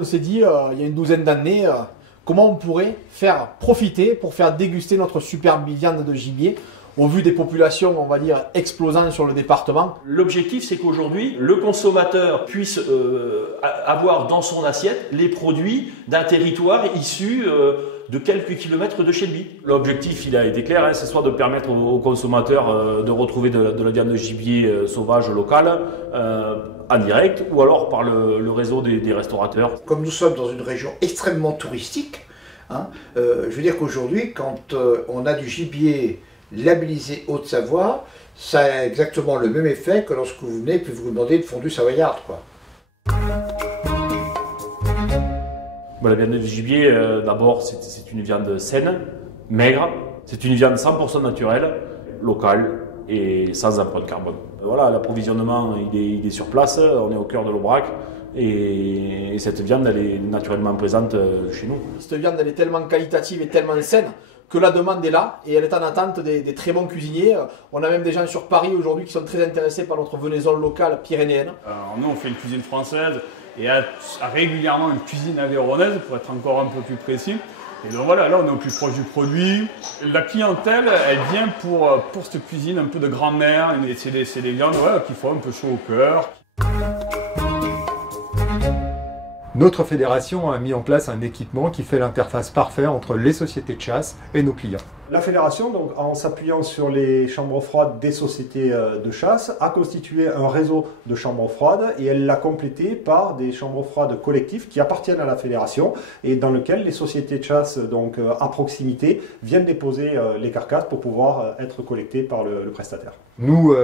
On s'est dit, il y a une douzaine d'années, comment on pourrait faire profiter pour faire déguster notre superbe viande de gibier au vu des populations, on va dire, explosant sur le département. L'objectif, c'est qu'aujourd'hui, le consommateur puisse avoir dans son assiette les produits d'un territoire issu de quelques kilomètres de chez lui. L'objectif, il a été clair, c'est soit de permettre aux consommateurs de retrouver de la viande de gibier sauvage locale en direct, ou alors par le réseau des restaurateurs. Comme nous sommes dans une région extrêmement touristique, je veux dire qu'aujourd'hui, quand on a du gibier labellisé Haute-Savoie, ça a exactement le même effet que lorsque vous venez et puis vous demandez une fondue savoyarde, quoi. La viande de gibier, d'abord, c'est une viande saine, maigre. C'est une viande 100% naturelle, locale et sans empreinte carbone. Voilà, l'approvisionnement, il est sur place, on est au cœur de l'Aubrac. Et cette viande, elle est naturellement présente chez nous. Cette viande, elle est tellement qualitative et tellement saine que la demande est là et elle est en attente des très bons cuisiniers. On a même des gens sur Paris aujourd'hui qui sont très intéressés par notre venaison locale pyrénéenne. Nous, on fait une cuisine française et régulièrement une cuisine aveyronnaise pour être encore un peu plus précis. Et donc voilà, là on est au plus proche du produit. La clientèle, elle vient pour cette cuisine un peu de grand-mère. C'est des viandes qui font un peu chaud au cœur. Notre fédération a mis en place un équipement qui fait l'interface parfaite entre les sociétés de chasse et nos clients. La fédération, donc, en s'appuyant sur les chambres froides des sociétés de chasse, a constitué un réseau de chambres froides et elle l'a complété par des chambres froides collectives qui appartiennent à la fédération et dans lesquelles les sociétés de chasse donc, à proximité viennent déposer les carcasses pour pouvoir être collectées par le prestataire. Nous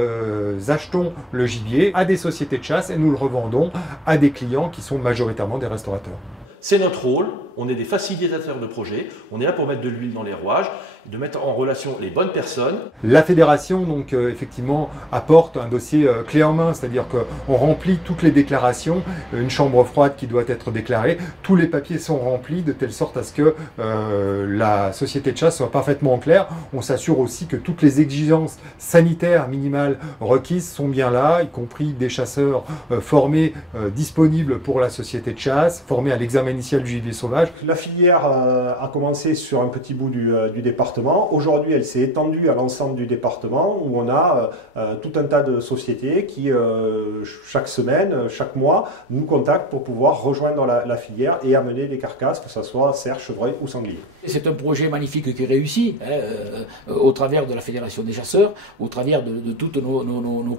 achetons le gibier à des sociétés de chasse et nous le revendons à des clients qui sont majoritairement des restaurateurs. C'est notre rôle, on est des facilitateurs de projets, on est là pour mettre de l'huile dans les rouages, de mettre en relation les bonnes personnes. La fédération, donc effectivement, apporte un dossier clé en main, c'est-à-dire qu'on remplit toutes les déclarations, une chambre froide qui doit être déclarée, tous les papiers sont remplis de telle sorte à ce que la société de chasse soit parfaitement claire. On s'assure aussi que toutes les exigences sanitaires minimales requises sont bien là, y compris des chasseurs formés, disponibles pour la société de chasse, formés à l'examen initial du gibier sauvage. La filière a commencé sur un petit bout du département. Aujourd'hui, elle s'est étendue à l'ensemble du département où on a tout un tas de sociétés qui, chaque semaine, chaque mois, nous contactent pour pouvoir rejoindre la filière et amener des carcasses, que ce soit cerf, chevreuil ou sanglier. C'est un projet magnifique qui réussit au travers de la Fédération des chasseurs, au travers de toutes nos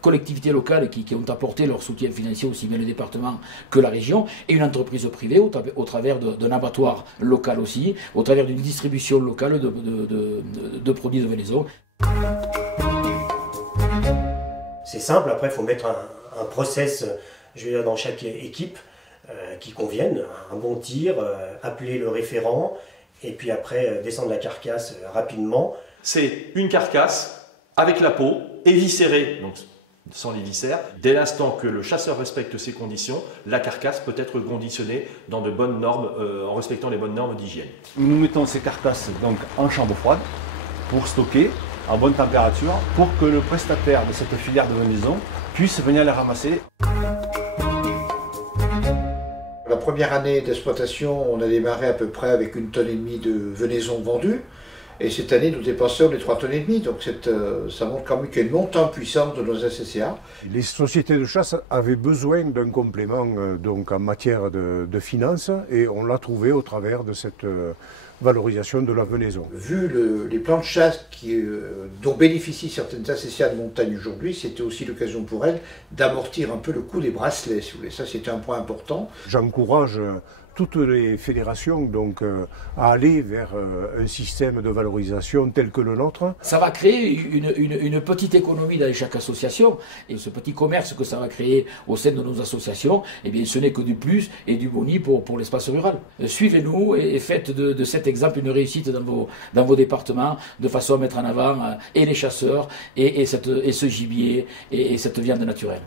collectivités locales qui ont apporté leur soutien financier aussi bien le département que la région, et une entreprise privée au travers d'un abattoir local aussi, au travers d'une distribution locale de produits de venaison. C'est simple, après il faut mettre un process, je veux dire, dans chaque équipe qui convienne, un bon tir, appeler le référent et puis après descendre la carcasse rapidement. C'est une carcasse avec la peau éviscérée, donc sans les viscères. Dès l'instant que le chasseur respecte ces conditions, la carcasse peut être conditionnée dans de bonnes normes, en respectant les bonnes normes d'hygiène. Nous mettons ces carcasses donc en chambre froide pour stocker à bonne température pour que le prestataire de cette filière de venaison puisse venir les ramasser. La première année d'exploitation, on a démarré à peu près avec 1,5 tonne de venaison vendue. Et cette année, nous dépassons les 3,5 tonnes. Donc ça montre quand même qu'il y a une montée en puissance de nos SCCA. Les sociétés de chasse avaient besoin d'un complément donc en matière de finances et on l'a trouvé au travers de cette valorisation de la venaison. Vu les plans de chasse dont bénéficient certaines SCCA de montagne aujourd'hui, c'était aussi l'occasion pour elles d'amortir un peu le coût des bracelets, si vous voulez. Ça, c'était un point important. J'encourage toutes les fédérations donc, à aller vers un système de valorisation tel que le nôtre. Ça va créer une petite économie dans chaque association et ce petit commerce que ça va créer au sein de nos associations, eh bien, ce n'est que du plus et du boni pour l'espace rural. Suivez-nous et faites de cet exemple une réussite dans vos départements de façon à mettre en avant et les chasseurs et ce gibier et cette viande naturelle.